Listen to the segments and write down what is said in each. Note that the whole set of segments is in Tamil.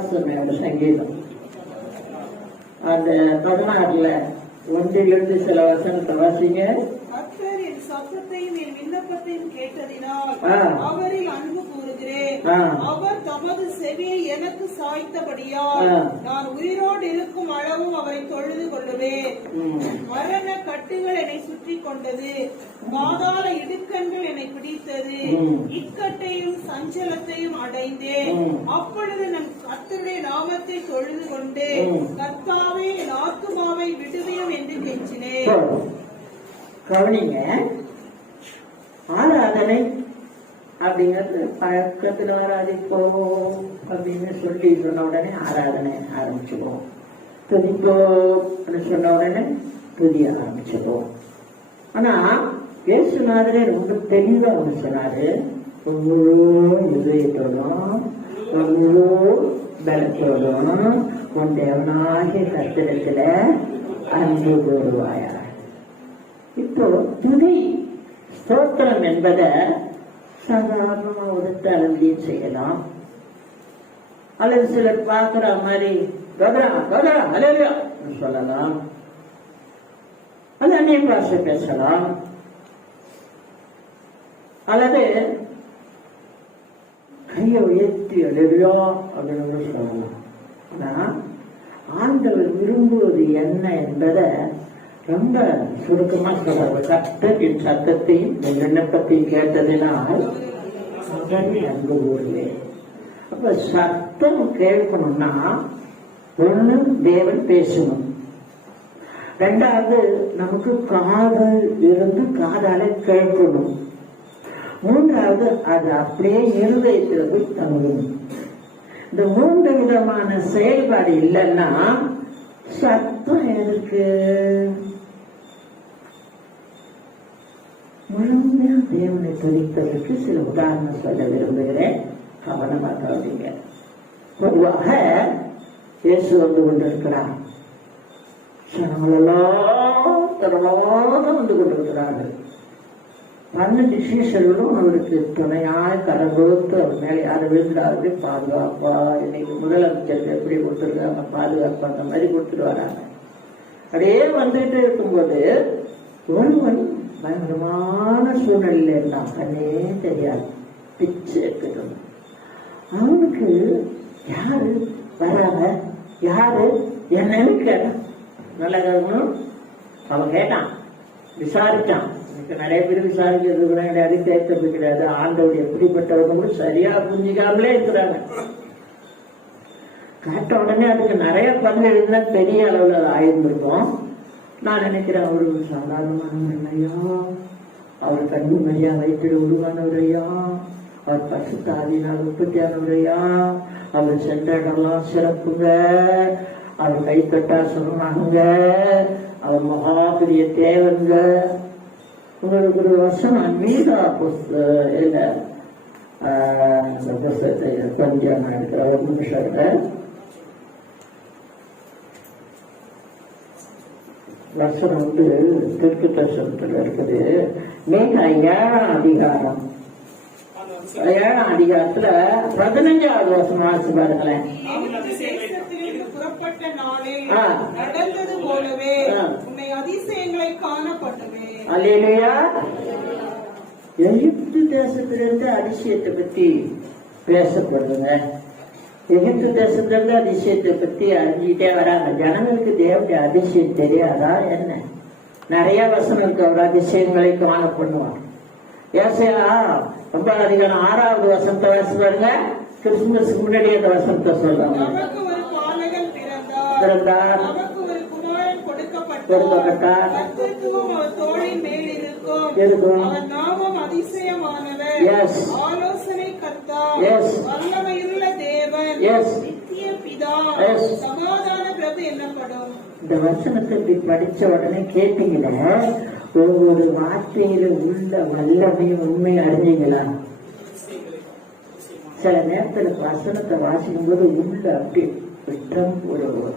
வாசனை சங்கீதம் அந்த 16 ஒன்றிலிருந்து சில வசனத்தை வாசிங்க. கர்த்தர் என் சத்தத்தையும் என் விண்ணப்பத்தையும் கேட்டதினால் அவரில் அன்பு கூறுகிறேன். அவர் தமது செவியை எனக்கு சாய்த்தபடியால் நான் உயிரோடு இருக்கும் அளவும் அவரை தொழுது கொள்ளுவேன். மரண கட்டுகள் என்னை சுற்றி கொண்டது, பாதாள இடுக்கண்கள் என்னை பிடித்தது. இக்கட்டையும் சஞ்சலத்தையும் அடைந்தேன். அப்பொழுது நம் கர்த்தருடைய நாமத்தை தொழுது கொண்டு கர்த்தாவே என் ஆத்துமாவை விடுவியும் என்று கெஞ்சினேன். கவனிங்க, ஆராதனை அப்படிங்கிறது பழக்கத்தில் ஆராதிப்போம் அப்படின்னு சொல்லி சொன்ன உடனே ஆராதனை ஆரம்பிச்சுவோம். துதிப்போம் சொன்ன உடனே துதி ஆரம்பிச்சுவோம். ஆனா இயேசுநாதரே ரொம்ப தெளிவா ஒன்று சொன்னாரு, முழு இதயத்தோடும் முழு பலத்தோடும் உன் தேவனாகிய கர்த்தரிடத்துல அன்பு கூறுவாயா. இப்போ துதி ஸ்தோத்திரம் என்பதை சாதாரணமா ஒரு தளர்ந்தியும் செய்யலாம், அல்லது சிலர் பார்க்கிற மாதிரி சொல்லலாம், அது அந்நிய பாஷை பேசலாம், அல்லது கையை உயர்த்தி அலையா அப்படின்னு சொல்லலாம். ஆனா ஆண்டவர் விரும்புவது என்ன என்பதை ரொம்ப சுருக்கமா சொல்றாரு. கர்த்தர் என் சத்தத்தையும் என் விண்ணப்பத்தையும் கேட்டதினால் அன்பு கூறுவேன். அப்ப சத்தம் கேட்கணும்னா ஒண்ணு தேவன் பேசணும், ரெண்டாவது நமக்கு காது இருந்து காதால கேட்கணும், மூன்றாவது அது அப்படியே இருதயத்தில் போய் தங்கணும். இந்த 3 விதமான செயல்பாடு இல்லைன்னா சத்தம் எதற்கு? முழுமையா தேவனை துதிப்பதற்கு சில உதாரணம் சொல்ல விரும்புகிறேன், கவனமா கவனிங்க. பொதுவாக இயேசு வந்து கொண்டிருக்கிறார், ஜனங்களெல்லாம் திரளாக வந்து கொண்டிருக்கிறார்கள். 12 சீஷர்களும் அவருக்கு துணையாய் கரங்கோத்து அவர் மேலே யாரும் விழுந்தாரு பாதுகாப்பா. இன்னைக்கு முதலமைச்சருக்கு எப்படி கொடுத்துருக்காங்க பாதுகாப்பு, அந்த மாதிரி கொடுத்துட்டு வராங்க. அப்படியே வந்துட்டு இருக்கும்போது ஒருவன் பயங்கரமான சூழ்நிலையில இருந்தான், கண்ணே தெரியாது, பிச்சு எடுத்துக்கணும். அவனுக்கு யாரு வராங்க, யாரு என்னன்னு கேட்டான். நல்ல கவனம், அவன் கேட்டான், விசாரிச்சான். நிறைய பேர் விசாரிக்கிறது கூட கிடையாது, கேட்கறது கிடையாது. ஆண்டவர் எப்படிப்பட்டவர்களும் சரியா புரிஞ்சிக்காமலே இருக்கிறாங்க. கேட்ட உடனே அதுக்கு நிறைய பதில் எழுதினா பெரிய அளவுல அது ஆயிருந்திருக்கும். நான் நினைக்கிறேன், அவரு சாதாரணமானவரையா, அவர் கண்ணு மையா வயிற்றில் உருவானவரையா, அவர் பசுத்தாதினால் உற்பத்தியானவரையா, அவர் சென்ற இடம்லாம் சிறப்புங்க, அவர் கைத்தட்டா சொன்னாங்க, அவர் மகாபெரிய தேவங்க. உங்களுக்கு ஒரு வசனம் மீதா புஸ்தகத்தை கொஞ்சம் இருக்கிற ஒரு நிமிஷத்தை வசனம் வந்து தெற்கு தரிசனத்துல இருக்குது. மேகா 7ஆம் அதிகாரம் 7ஆம் அதிகாரத்துல 15வது வசனம் வாசி பாருங்களேன். புறப்பட்ட நாளில் நடந்தது போலவே உன்னை அதிசயங்களை காணப்பட்டது. அல்லேலூயா. எகிப்து தேசத்திலிருந்து அதிசயத்தை பத்தி பேசப்படுதுங்க. எகிப்து தேசத்திலிருந்து அதிசயத்தை பத்தி அறிஞ்சிட்டே வராங்க. ஜனங்களுக்கு தேவனுடைய அதிசயம் தெரியாதா என்ன? நிறைய வசனம் இருக்கு, அவர் அதிசயங்களை காண பண்ணுவார். ஏசாயா 9:6 வசனத்தை வாசி பாருங்க. கிறிஸ்துமஸுக்கு முன்னாடி அந்த வசனத்தை சொல்றாங்க. பிறந்தார், கொடுக்கப்பட்டார், தோளின் மேல் இருக்கும், அவர் நாமம் அதிசயமானவர், ஆலோசனை கர்த்தா, வல்லமையுள்ள தேவன், நித்திய பிதா, சமாதான பிரபு என்னப்படும். இந்த வசனத்தை இப்படி படிச்ச உடனே கேட்டீங்களே, ஒவ்வொரு வார்த்தையில உள்ள வல்லமையும் உண்மையை அறிஞ்சீங்களா? சில நேரத்துல வசனத்தை வாசிக்கும் போது உள்ள அப்படி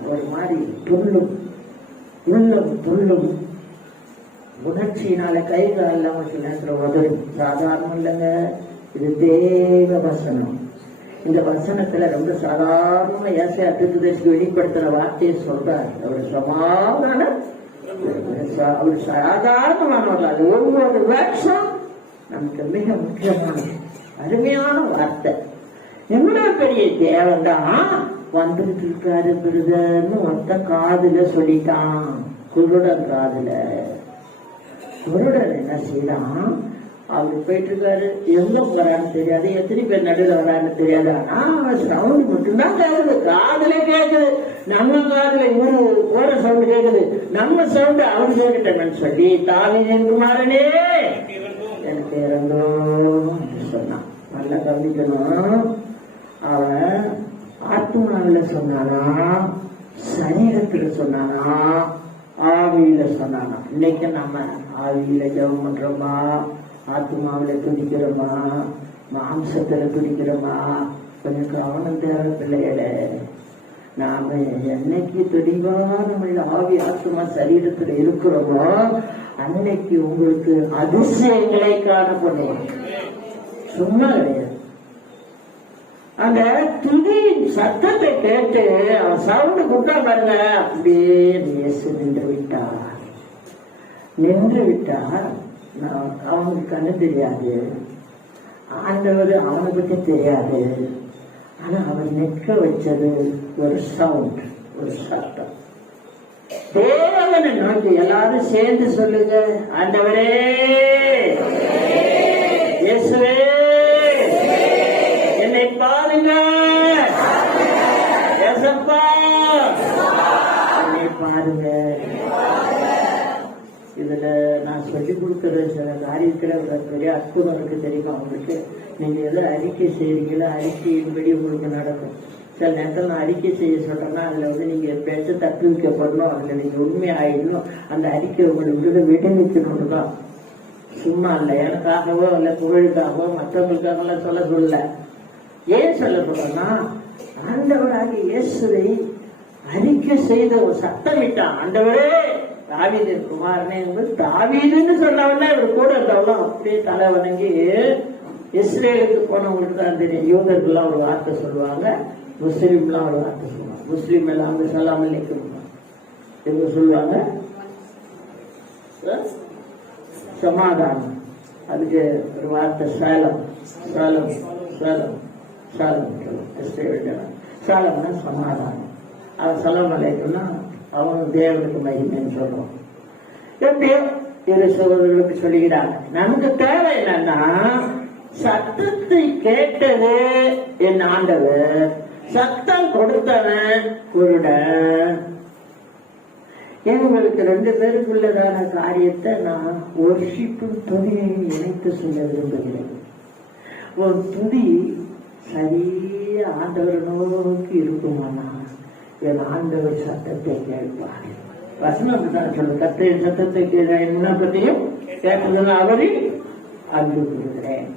ஒரு மாதிரி துள்ளும், உள்ளம் துள்ளும், உணர்ச்சியினால கை காலம் சில நேரத்தில் உதவும். சாதாரணம் இல்லைங்க, இது தேவ வசனம். இந்த வசனத்துல ரொம்ப சாதாரணமா ஏசாயா தீர்க்கதரிசிக்கு வெளிப்படுத்துற வார்த்தையை சொல்றாரு. அவர் சமாதானம், அவர் சாதாரணமானவர்கள். அது ஒவ்வொரு வருஷம் நமக்கு மிக முக்கியமானது, அருமையான வார்த்தை. எவ்வளவு பெரிய தேவன் தான் வந்துட்டு இருக்காரு பிரதர்னு மொத்த காதுல சொல்லிட்டான். குருடன் காதுல. குருடன் என்ன செய்யலாம், அவரு போயிட்டு இருக்காரு, எங்க போறான்னு தெரியாது, எத்தனை பேர் நடுவில் வரான்னு தெரியாது. ஆனா அவன் சவுண்ட் மட்டும்தான் கேக்குது, காதுல கேக்குது. நம்ம காதுல இவரு போற சவுண்ட் கேக்குது, நம்ம சவுண்ட் அவரு கேட்டுட்டேன்னு சொல்லி தாவீதின் குமாரனே எனக்கு இறந்தோம் சொன்னான். நல்லா கவனிக்கணும். அவன் ஆத்மாவில சொன்னானா, சரீரத்துல சொன்னானா, ஆவியில சொன்னானா? இன்னைக்கு நம்ம ஆவியில ஜெபம் பண்றோமா, ஆத்மாவில துடிக்கிறோமா, மாம்சத்துல துடிக்கிறோமா? கொஞ்சம் கவனம் தேவை பிள்ளைகள. நாம என்னைக்கு துடிவா நம்ம ஆவி ஆத்மா சரீரத்துல இருக்கிறோமோ அன்னைக்கு உங்களுக்கு அதிசயங்களை காணப்படுவோம். சும்மா கிடையாது. அந்த துதியின் சத்தத்தை கேட்டு அவன் சவுண்டு குட்டா பாருங்க, அப்படியே இயேசு நின்று விட்டார். நின்று விட்டார். அவனுக்கு கண்ணு தெரியாது, ஆண்டவர் அவனை பத்தி தெரியாது. ஆனா அவன் நிற்க வச்சது ஒரு சவுண்ட், ஒரு சத்தம். தேவனை நோக்கி எல்லாரும் சேர்ந்து சொல்லுங்க, ஆண்டவரே, இயேசுவே, என்னை பாருங்க, ஏசப்பா என்னை பாருங்க. இதுல நான் சொல்லிக் கொடுக்கிற சில காரியத்துல பெரிய அற்புதம் இருக்கு தெரியுமா உங்களுக்கு? நீங்க எதை அறிக்கை செய்யறீங்களோ அறிக்கையின்படி உங்களுக்கு நடக்கும். சில நேரத்தில் நான் அறிக்கை செய்ய சொல்றேன்னா அதுல நீங்க எப்பயாச்சும் தப்பி வைக்கப்படணும், அதுல நீங்க உண்மையாயிடணும். அந்த அறிக்கை உங்களுக்கு விடுவிக்கணும்னு தான், சும்மா இல்லை. எனக்காகவோ இல்ல புகழுக்காகவோ மற்றவங்களுக்காகலாம் சொல்ல சொல்லல. ஏன் சொல்ல சொல்றேன்னா, ஆண்டவராகிய இயேசுவை அறிக்கை செய்த ஒரு சத்தமிட்டான். ஆண்டவரே, தாவீதின் குமாரனே என்பது தாவீதுன்னு சொன்னவன இவர் கூட இருந்தவங்களும் அப்படியே தலை வணங்கி, இஸ்ரேலுக்கு போனவங்களுக்கு தான் தெரியும். யூதர்கள்லாம் ஒரு வார்த்தை சொல்லுவாங்க, முஸ்லீம்லாம் ஒரு வார்த்தை சொல்லுவாங்க. முஸ்லீம் எல்லாம் வந்து சலாம் அலைக்கும் இவங்க சொல்லுவாங்க சமாதானம். அதுக்கு ஒரு வார்த்தை சேலம், சேலம், சேலம், சேலம், சேலம்னா சமாதானம். அவன் சலாம் அலைக்கும்னா அவன் தேவனுக்கு மகிமைன்னு சொல்றோம். எப்படியோ இரு சகோதரர்களுக்கு சொல்லுகிறாங்க. நமக்கு தேவை என்னன்னா, சத்தத்தை கேட்டது என் ஆண்டவர், சத்தம் கொடுத்தவன் குருடன். எங்களுக்கு 2 பேருக்குள்ளதான காரியத்தை நான் ஒர்ஷிப்பும் துதியையும் இணைத்து சொல்ல விரும்புகிறேன். ஒரு துதி சரியா ஆண்டவர் நோக்கி இருக்குமானா என் ஆண்டவர் சத்தத்தை கேட்பார். வசனம் தான் சொல்லு, கர்த்தரின் சத்தத்தை பற்றியும் கேட்டதுன்னு அவரை அன்பு கூறுகிறேன்.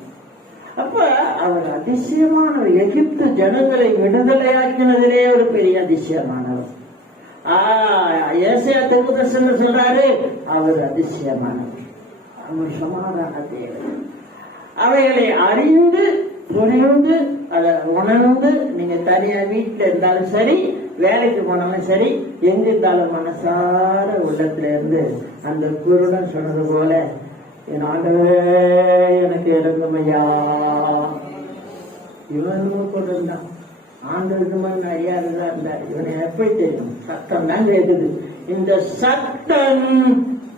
அப்ப அவர் அதிசயமானவர். எகிப்து ஜனங்களை விடுதலையாக்கினதிலே ஒரு பெரிய அதிசயமானவர். ஏசாயா தீர்க்கதரிசி சொல்றாரு, அவர் அதிசயமானவர், அவர் சமாதான தேவன். அவைகளை அறிந்து புரிந்து அதை உணர்ந்து நீங்க தனியா வீட்டுல இருந்தாலும் சரி, வேலைக்கு போனாலும் சரி, எங்க இருந்தாலும் மனசார உள்ளத்துல இருந்து அந்த குருடன் சொன்னது போல, என் ஆண்டவரே எனக்கு இறங்குமையா. இவன் கூட இருந்தான், ஆண்டவருக்கு மாதிரி அறியாததா இருந்தார். இவனை எப்படி தெரியும்? சத்தம் தான் கேட்குது. இந்த சத்தம்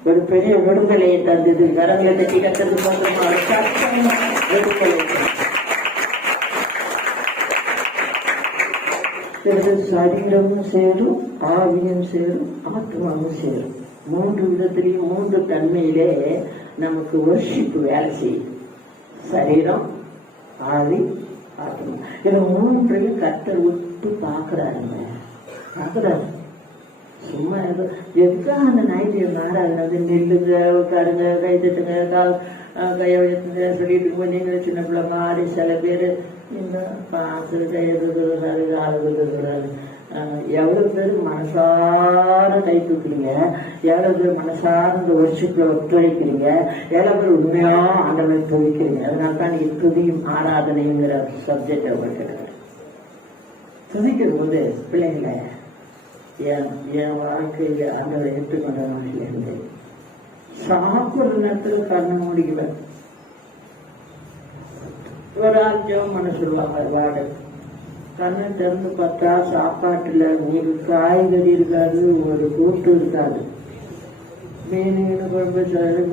ஒரு பெரிய விடுதலையை தந்தது. கரங்களை தட்டி கட்டது போன்ற சத்தம் விடுதலை. சரீரமும் சேரும், ஆவியும் சேரும், ஆத்மாவும் சேரும். 3 விதத்திலையும் 3 தன்மையிலே நமக்கு வர்ஷிப்பு வேலை செய்யுது. சரீரம், ஆவி, ஆத்மா. இது 3ஐயும் கர்த்தர் விட்டு பாக்குறாருங்க, பாக்குறாரு. சும்மா எதுக்காக அந்த ஞாயிற்று நாடாது நெல்லுங்க, உட்காருங்க, கை தட்டுங்க, கால் கையை வச்சுங்க சொல்லிட்டு போய் நீங்க சின்ன பிள்ளை மாறி சில பேர் இந்த பாசு கையெழுதுறாரு, காலுறாரு. எவ்வளவு பேர் மனசார கை தூக்குறீங்க, எவ்வளவு பேர் மனசார இந்த வருஷத்துல ஒத்துழைக்கிறீங்க, எவ்வளவு பேர் உண்மையா ஆண்டவரை துதிக்கிறீங்க. அதனால தான் நீங்க துதியும் ஆராதனைங்கிற சப்ஜெக்ட் அவங்களுக்கு துதிக்கிற போது பிள்ளைங்களை என் வாழ்க்கையில அந்த எடுத்துக்கொண்ட நாளில் இருந்து சாப்பிடுற நேரத்தில் கண்ணை மூடிக்குவேன். ஒரு ஆள் ஜெபம் பண்ண சொல்லுவாங்க, வாடு கண்ணை திறந்து பார்த்தா சாப்பாட்டுல ஒரு காய்கறி இருக்காது, ஒரு கூட்டு இருக்காது, மீன் குழம்பு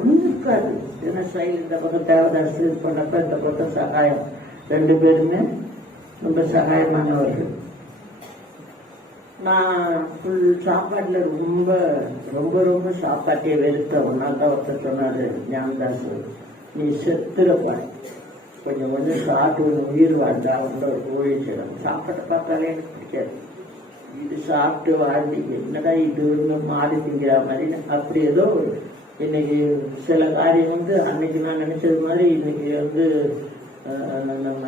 ஒன்றும் இருக்காது. ஏன்னா சைடு இந்த பக்கம் தேவதாசு பண்ணப்ப இந்த பக்கம் சகாயம், 2 பேருமே ரொம்ப சகாயமானவர்கள். நான் ஃபுல் சாப்பாட்டுல ரொம்ப ரொம்ப ரொம்ப சாப்பாட்டையே வெறுத்தேன். ஒன்னால் தான் ஒருத்தர் சொன்னாரு, ஞானதாஸ் நீ செத்துறப்பா, கொஞ்சம் கொஞ்சம் சாப்பிட்டு உயிர் வாழ்ந்தா அவங்கள ஒரு கோழி செய்யணும். சாப்பாட்டை பார்த்தாலே எனக்கு பிடிக்காது. இது சாப்பிட்டு வாழ்ந்து என்னடா இது மாறி திங்கிற மாதிரி அப்படி ஏதோ இன்னைக்கு சில காரியம் வந்து அன்னைக்கு நான் நினைச்சது மாதிரி இன்னைக்கு வந்து நம்ம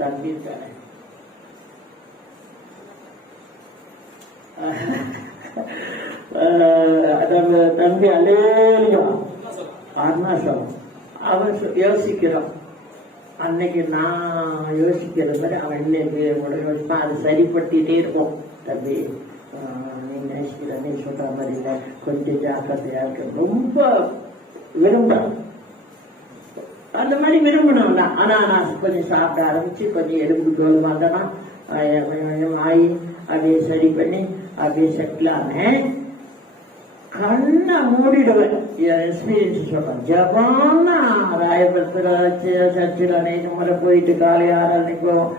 தம்பி இருக்காரு, அதாவது தம்பி அலேலியா அருணாசம் அவன் யோசிக்கிறான். அன்னைக்கு நான் யோசிக்கிற மாதிரி அவன் இன்னைக்கு யோசிப்பான். அது சரிப்படுத்திட்டே இருக்கும். தம்பி நீ நேசிக்கிற, நீ சொல்ற மாதிரி இல்லை, கொஞ்சம் ஜாக்கிரதையா இருக்க, ரொம்ப விரும்புறான். அந்த மாதிரி விரும்பணும் தான். ஆனா நான் கொஞ்சம் சாப்பிட ஆரம்பிச்சு கொஞ்சம் எலும்பு தோல் வந்தனா ஆகி அப்படியே சரி பண்ணி அப்படியே செட்டில் ஆனேன். கண்ணை மூடிடுவேன். எக்ஸ்பீரியன்ஸ் சொல்றேன். ஜபான்னா ராயபுரத்துல சர்ச்சில் அன்னைக்கு முறை போயிட்டு காலை 6 போவோம்.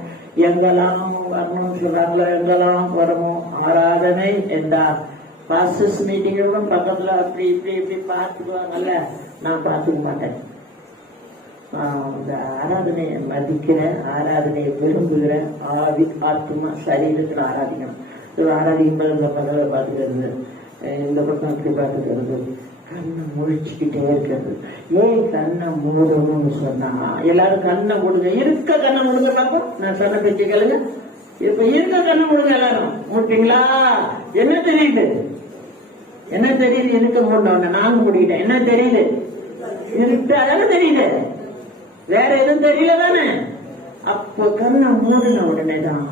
எங்கெல்லாம் வரணும்னு சொல்றாங்களோ எங்கெல்லாம் போறோமோ ஆராதனை என்றா பாஸ்டர்ஸ் மீட்டிங்களும் பக்கத்துல அப்படி இப்படி இப்படி பார்த்துக்குவாங்கல்ல, நான் பார்த்துக்க மாட்டேன். ஆராதனையை மதிக்கிறேன், ஆராதனையை விரும்புகிறேன். ஆதி ஆத்மா சரீரத்தில் ஆராதிக்கணும். ஆராதிக்கும் போது இந்த பக்கத்துல பார்த்துக்கிறது, இந்த பக்கம் அப்படி பார்த்துக்கிறது, கண்ணை முழிச்சுக்கிட்டே இருக்கிறது. ஏன் கண்ணை மூடணும்னு சொன்னா, எல்லாரும் கண்ணை மூடுங்க, இருக்க கண்ணை மூடுங்க பார்ப்போம். நான் சொன்ன பேச்சு கேளுங்க. இப்ப இருக்க கண்ணை மூடுங்க எல்லாரும். மூட்டீங்களா? என்ன தெரியுது? என்ன தெரியுது? இருக்க மூடணும். நானும் மூடிக்கிட்டேன். என்ன தெரியுது? இருக்கு, அதெல்லாம் தெரியுது. வேற எதுவும் தெரியல தானே? அப்போ கண்ணை மூடின உடனே தான்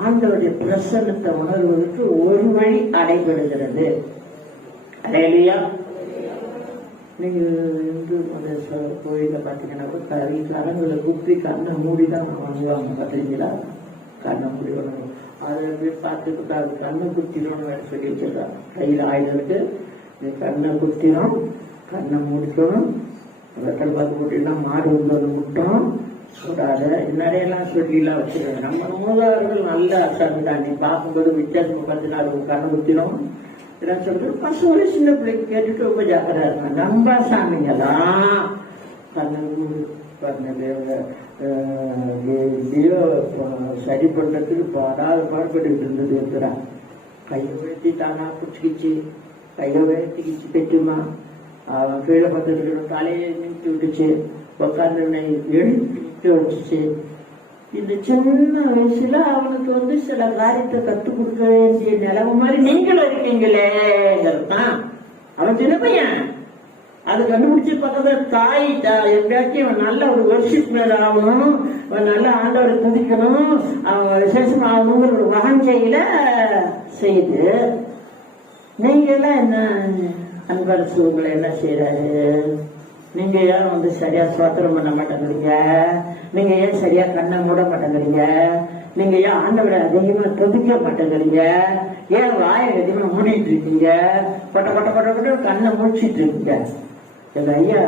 ஆண்டவருடைய பிரசன்னத்தை உணர்வதற்கு ஒரு வழி அடைபடுகிறது. அடையலையா? நீங்க இந்து கோயில பாத்தீங்கன்னா கரங்களை கூப்பி கண்ணை மூடிதான் வாங்குவாங்க. பாத்தீங்களா? கண்ணை மூடி வரணும். அதை போய் பார்த்துக்கிட்டா அது கண்ணை குத்தினோன்னு வேற சொல்லி வச்சிருக்காங்க. கையில் ஆயுதம் இருக்கு, கண்ணை குத்தினோம், கண்ணை மூடிக்கணும். வெத்தல் பார்த்து போட்டீங்கன்னா மாடு வந்து முட்டம் கூடாது. நிறையெல்லாம் சொல்லிலாம் வச்சிருக்காங்க. நம்ம மூதார்கள் நல்ல அசம் தான். நீ பார்க்கும்போது வித்தியாசம் பார்த்து கண்ணை குத்தினோம் இதெல்லாம் சொல்றது. பசங்க சின்ன பிள்ளைக்கு கேட்டுட்டு ரொம்ப ஜாக்கிரதா இருக்காங்க. நம்ம சாமிங்கெல்லாம் கண்ணை சரி பண்றதுக்கு பாடுபட்டு இருந்தது இருக்கிறான். கையை உயர்த்தி தானா பிடிச்சிக்கிச்சு, கையை உயர்த்திக்கிச்சு பெற்றுமா, அவன் கீழே பக்கத்துல தலையை நிறுத்தி விட்டுச்சு, உட்காந்து எடுத்து வச்சுச்சு. இந்த சின்ன வயசுல அவனுக்கு வந்து சில காரியத்தை கற்றுக் கொடுக்க வேண்டிய நிலைமை மாதிரி நீங்களும் இருக்கீங்களேங்கிறதான். அவன் சின்ன பையன், அதை கண்டுபிடிச்ச பக்கத்துல தாய் எப்படியாச்சும் அவன் நல்ல ஒரு வர்ஷிப் மேல ஆகணும், அவன் நல்ல ஆண்டவரை துதிக்கணும், அவன் விசேஷம் ஆகணுங்கிற ஒரு மகஞ்சையில செய்து நீங்க எல்லாம் என்ன அன்பரசு உங்களை என்ன செய்யறாரு? நீங்க ஏன் வந்து சரியா சுவாத்திரம் பண்ண மாட்டேங்கிறீங்க? நீங்க ஏன் சரியா கண்ணை மூட மாட்டேங்கிறீங்க? நீங்க ஏன் ஆண்டவரை அதிகமா துதிக்க மாட்டேங்கிறீங்க? ஏன் வாயை அதிகமா மூடிட்டு இருக்கீங்க? கொட்ட கொட்ட கொட்ட கொட்ட கண்ணை முடிச்சிட்டு இருக்கீங்க. எங்க ஐயா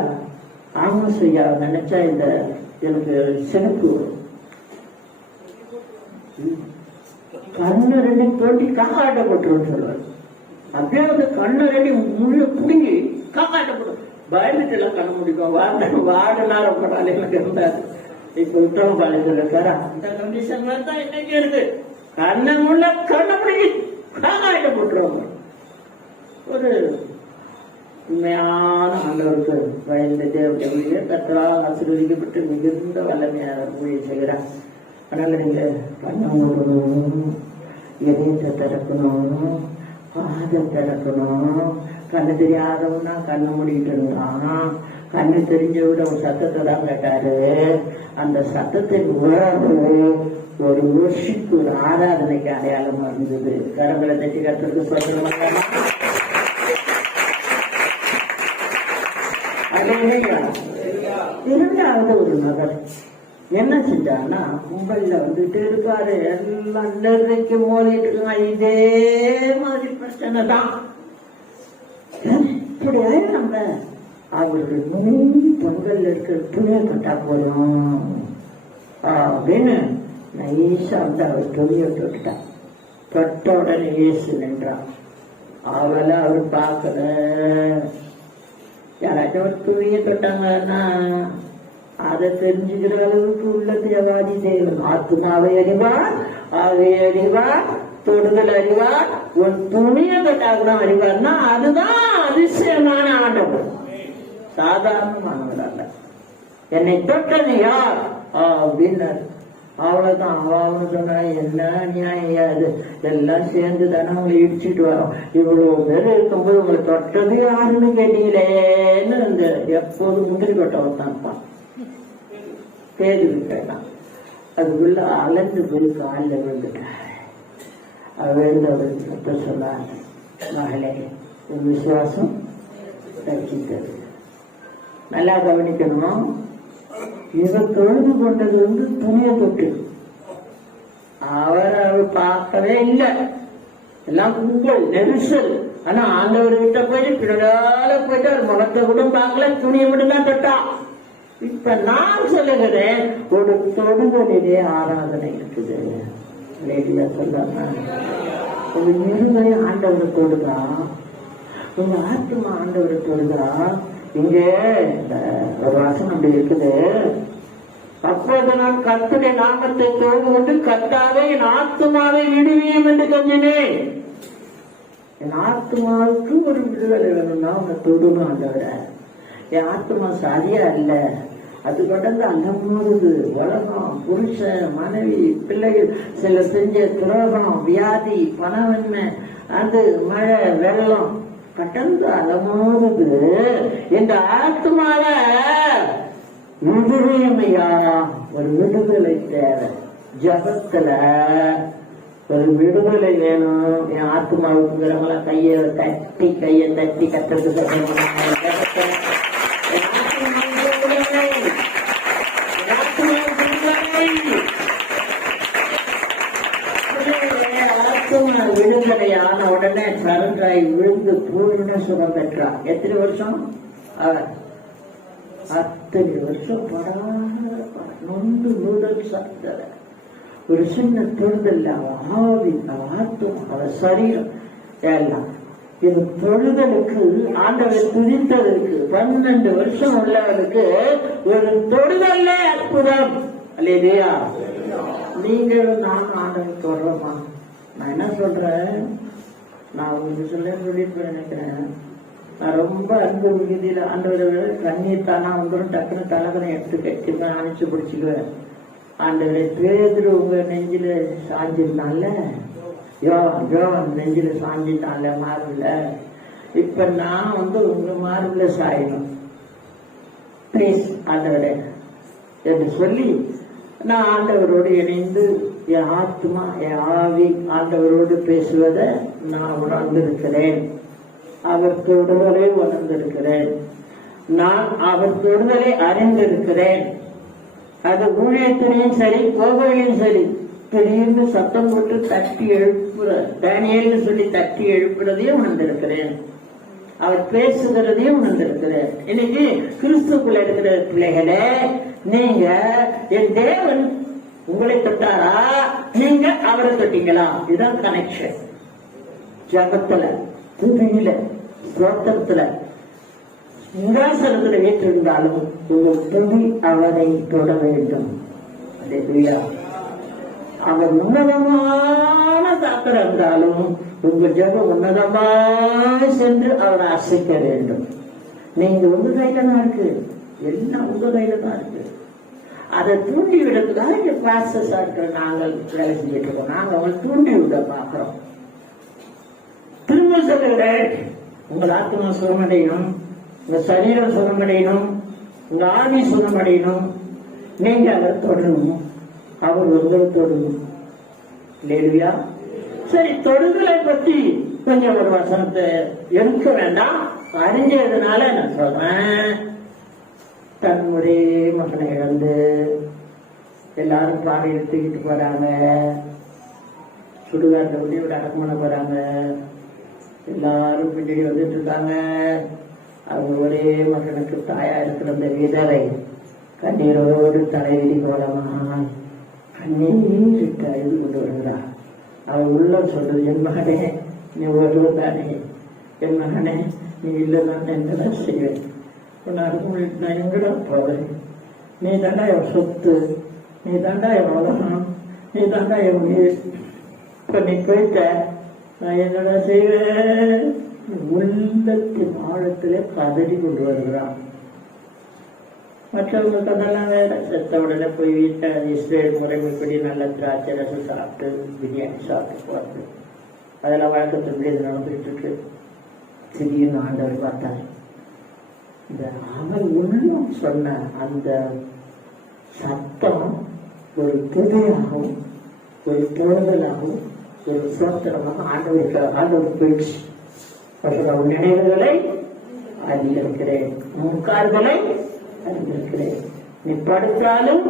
ஆமோஸ் ஐயா நினைச்சா இந்த எனக்கு சிறப்பு கண்ணு 2 தோண்டி காக்காட்ட போட்டுருன்னு சொல்லுவாரு. அப்படியே வந்து கண்ணு 2 முழு புடுங்கி காக்காட்ட போட்டு பயந்துட்டு எல்லாம் கண்ணு முடிக்கும். வாடனா ரொம்ப நாளைக்கு இருந்தாரு. இப்ப உத்தம பாளையத்தில் இருக்காரு. அந்த கண்டிஷன் தான் இன்னைக்கு இருக்கு. கண்ணை முள்ள கண்ணை பிடிங்கி காக்காட்ட போட்டுருவாங்க. ஒரு உண்மையான ஆண்டவருக்கு பயந்த தேவடைய கத்தரால் ஆசீர்வதிக்கப்பட்டு மிகுந்த வல்லமையாக ஊழியம் செய்கிறார். அதனால நீங்க கண்ணை மூடணும், இதயத்தை திறக்கணும், காதை திறக்கணும். கண்ணு தெரியாதவனா கண்ணை மூடிட்டு இருந்தான். கண்ணு தெரிஞ்ச விட ஒரு சத்தத்தை தான் கேட்டாரு. அந்த சத்தத்தின் உணர்வு ஒரு worship, ஒரு ஆராதனைக்கு அடையாளமா இருந்தது. கரங்களை தட்டி கற்றுக்கு சொல்லுவாங்க. இரண்டாவது ஒரு நபர் என்ன செஞ்சான்னா, மும்பைல வந்துட்டு இருப்பாரு, எல்லாம் நெருக்கி மோதிட்டு இருக்காங்க. இதே மாதிரி பிரச்சனை தான். இப்படி நம்ம அவருக்கு பொங்கல் இருக்கிற துணியை கட்டா போதும் அப்படின்னு நைசா வந்து அவர் துணியை தொட்டுட்டான். தொட்ட உடனே இயேசு நின்றான். அவளை அவர் பார்க்கல. யாராச்சும் ஒரு துணியை தொட்டாங்கன்னா அதை தெரிஞ்சுக்கிற அளவுக்கு உள்ள தேவாதி தேவன். ஆத்மாவை அறிவார், ஆவை அறிவார், தொடுதல் அறிவார், உன் துணியை தொட்டாதான் அறிவார்னா அதுதான் அதிசயமான ஆண்டவர், சாதாரணமானவர் அல்ல. என்னை தொட்டது யார் அப்படின்னாரு. அவ்வளவுதான். அவனு சொன்னா என்ன நியாயம் அது, எல்லாம் சேர்ந்து தானே அவங்களை இடிச்சுட்டு வரோம். இவ்வளவு பேர் இருக்கும்போது உங்களை தொட்டது யாருன்னு கேட்டீங்களேன்னு இந்த எப்போதும் முந்திரி கொட்டவன் தான்ப்பான் தேடி விட்டான். அதுக்குள்ள அலந்து போய் காலில் விழுந்துட்டான். விழுந்தவருக்கு சொன்னார், மகளே உன் விசுவாசம் ரட்சித்தது. நல்லா கவனிக்கணும். இவர் தொழுது கொண்டது வந்து துணியை தொட்டு. அவர் பார்க்கவே இல்லை. எல்லாம் கும்பல் நெரிசல். ஆனா ஆண்டவர்கிட்ட போயிட்டு பின்னால போயிட்டு அவர் முகத்தை கூட பார்க்கல, துணியை மட்டும் தான் தொட்டா. இப்ப நான் சொல்லுகிறேன், ஒரு தொடுதலிலே ஆராதனை இருக்குது. லேடியா சொல்லாம ஒரு இருவரை ஆண்டவரை தொடுதா, உங்க ஆத்மா ஆண்டவரை தொடுதா. இங்க ஒரு வசனம் அப்படி இருக்குது. அப்போது நான் கர்த்தருடைய நாமத்தை தொழுது கொண்டு கர்த்தாவே என் ஆத்மாவை விடுவியும் என்று கொஞ்சினேன். என் ஆத்மாவுக்கு ஒரு விடுதலை வேணும்னா உன்னை தொடுணும் ஆண்டவரை. என் ஆத்மா சரியா இல்ல, அது கடந்து அலமுறுது. உலகம், புருஷன், மனைவி, பிள்ளைகள், சில செஞ்ச துரோகம், வியாதி, பணவன்மை, அது மழை, வெள்ளம் கடந்து அலமுறுது. இந்த ஆத்மாவ விடுதலையா, ஒரு விடுதலை தேவை. ஜபத்துல ஒரு விடுதலை வேணும். என் ஆத்மாவுக்குங்கிறவங்களாம் கையை தட்டி கத்துறது சொல்றாங்க. விடுதலை ஆன உடனே சரண்டாய் விழுந்து பூர்ண சுகம் பெற்றார். எத்தனை வருஷம்? 10 வருஷம் நொந்து நூதல் சாப்பிட்டார. ஒரு சின்ன தொழுதல் அவ ஆவி, அவ ஆத்மா, அவ சரீரம் எல்லாம். இது தொழுதலுக்கு ஆண்டவரை துதித்ததற்கு 12 வருஷம் உள்ளவருக்கு ஒரு தொழுதல்ல அற்புதம். அல்லையா? நீங்களும் நானும் ஆண்டவரை தொடரமா? நான் என்ன சொல்றேன், நான் உங்களுக்கு சொல்லிட்டு நினைக்கிறேன். நான் ரொம்ப அன்பு விகுதியில ஆண்டவரை கண்ணீர் தானா வந்துடும், டக்குனு தலகனை எடுத்து கட்டிப்பேன், அணைச்சு பிடிச்சிக்குவேன். ஆண்டவரை பேதுரு உங்க நெஞ்சில சாஞ்சிருந்தான்ல, யோவான் நெஞ்சில சாஞ்சிட்டான்ல மார்பில. இப்ப நான் வந்து உங்க மார்பில சாயணும் பிளீஸ் ஆண்டவரே என்று சொல்லி நான் ஆண்டவரோடு இணைந்து என் ஆத்மா, என் ஆவி ஆண்டவரோடு பேசுவதை நான் உணர்ந்திருக்கிறேன். அவர் தொடுதலை உணர்ந்திருக்கிறேன். நான் அவர் தொடுதலை அறிந்திருக்கிறேன். அது ஊழியத்திலையும் சரி, கோவையிலும் சரி, திடீர்னு சத்தம் போட்டு தட்டி எழுப்புற, டேனியல்னு சொல்லி தட்டி எழுப்புறதையும் உணர்ந்திருக்கிறேன். அவர் பேசுகிறதையும் உணர்ந்திருக்கிறேன். இன்னைக்கு கிறிஸ்துக்குள்ள இருக்கிற பிள்ளைகளே, நீங்க என் தேவன் உங்களை தொட்டாரா, நீங்க அவரை தொட்டீங்களா? இதுதான் கனெக்ஷன். ஜபத்துல, துதியில, ஸ்தோத்திரத்துல, சிங்காசனத்துல வீற்றிருந்தாலும் உங்கள் துதி அவரை தொட வேண்டும். அவர் உன்னதமான தாக்கர் இருந்தாலும் உங்கள் ஜபம் உன்னதமாய் சென்று அவரை அசைக்க வேண்டும். நீங்க உங்க கையில தான் இருக்கு, எல்லாம் உங்க கையில தான் இருக்கு. அதை தூண்டி விடுறதுக்காக இங்க பாஸ்டர்ஸா இருக்கிற நாங்கள் வேலை செஞ்சுட்டு இருக்கோம். நாங்க அவங்களை தூண்டி விட பாக்குறோம். திரும்ப சொல்லுகிறேன், உங்கள் ஆத்மா சுகமடையும். உங்க சரீரம் சுகமடையணும், உங்க ஆவி சுகமடையணும், நீங்க அதை தொடரணும், அவர் உங்களை தொடரும். இல்லையா? சரி, தொடுதலை பத்தி கொஞ்சம் ஒரு வசனத்தை எடுக்க வேண்டாம், அறிஞ்சதுனால நான் சொல்றேன். தன் ஒரே மகனை இழந்து எல்லாரும் பாடி எடுத்துக்கிட்டு போறாங்க, சுடுகாட்டை விட அடக்கம் பண்ண போறாங்க, எல்லாரும் பின்னாடி வந்துட்டு இருக்காங்க. அவங்க ஒரே மகனுக்கு தாயா இருக்கிற அந்த விதவை கண்ணீரோடு தலைவிதி போலமா கண்ணீர் அழுது கொண்டு வருகிறார். அவன் உள்ள சொல்றது, என் மகனே நீ வருவதானே, என் மகனே நீ இல்லைதான் என்னதான் செய்வேன், நான் எங்கடா போவேன், நீ தாண்டா என் சொத்து, நீ தாண்டா என் உலகம், நீ தாண்டா என் உயிர், இப்ப நீ போயிட்ட நான் என்னடா செய்வேன். உள்ளத்தின் ஆழத்திலே கதறி கொண்டு வருகிறான். மற்றவங்க கதெல்லாம் வேற, செத்த உடனே போய் வீட்டில் இஸ்ரேல் முறைமைப்படி நல்ல திராட்சை ரசம் சாப்பிட்டு பிரியாணி சாப்பிட்டு போகிறது, அதெல்லாம் வழக்கத்தின்படி இது நடந்துட்டு இருக்கு. திடீர்னு ஆண்டவர் பார்த்தாரு, இந்த அவன் உள்ளம் சொன்ன அந்த சத்தம் ஒரு துணையாகவும் ஒரு தோழலாகவும் ஒரு சோத்திரமாக ஆண்டவர் போயிடுச்சு. உன் நினைவுகளை அறிந்திருக்கிறேன், உன் கால்களை அறிந்திருக்கிறேன், நீ படுத்தாலும்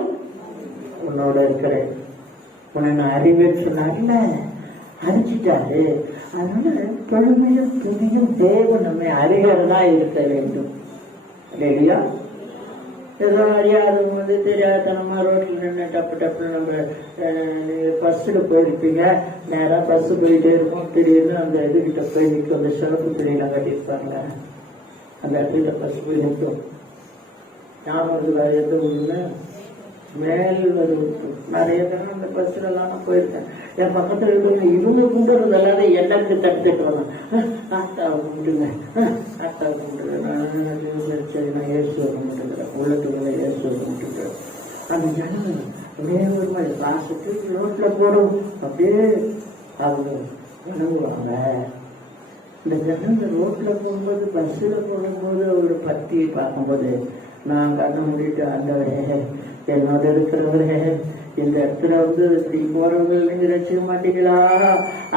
உன்னோட இருக்கிறேன், உன்னை நான் அறிவேன்னு சொன்னார்ல, அறிஞ்சிட்டாரு. அதனால பொறுமையும் துணியும் தேவன் நம்மை அறிகிறதா இருக்க வேண்டும். இல்லையா? ஏதோ அறியாதவங்க தெரியாதனமா ரோட்ல நின்று டப்பு டப்புன்னு நம்ம பஸ்ஸில் போயிருப்பீங்க, நேராக பஸ்ஸு போயிட்டே இருக்கும், திடீர்னு அந்த இதுகிட்ட போய் நிற்கும், அந்த சிறப்பு பிள்ளைலாம் கட்டியிருப்பாங்க, அந்த இடத்துல பஸ் போய் நிற்கும். ஞாபகம் எந்த ஒண்ணு மேல் வரும். நிறைய பேர் அந்த பஸ்ல எல்லாம் நான் போயிருக்கேன். என் பக்கத்துல இருக்கவங்க இவங்க கும்பிடுறது எல்லாரும் எனக்கு தடுத்துட்டு வரலாம், ஆத்தாவை கும்பிடுங்க, ஆத்தாவை கும்பிடுங்க, சரி நான் ஏசுவை கும்பிட்டுக்கிறேன், உள்ளத்துக்குள்ள ஏசுவை கும்பிட்டுக்கிறேன். அந்த ஜனம் ஒரே ஒரு மாதிரி காசுக்கு ரோட்ல போடும், அப்படியே அவங்க வணங்குவாங்க. இந்த ஜனங்க ரோட்ல போகும்போது பஸ்ல போகும்போது ஒரு பத்தியை பார்க்கும்போது நான் கண்ணை மூடிட்டு, ஆண்டவரே என்னோட இருக்கிறவரே இந்த இடத்துல இப்படி போறவங்க நீங்க ரசிக்க மாட்டீங்களா,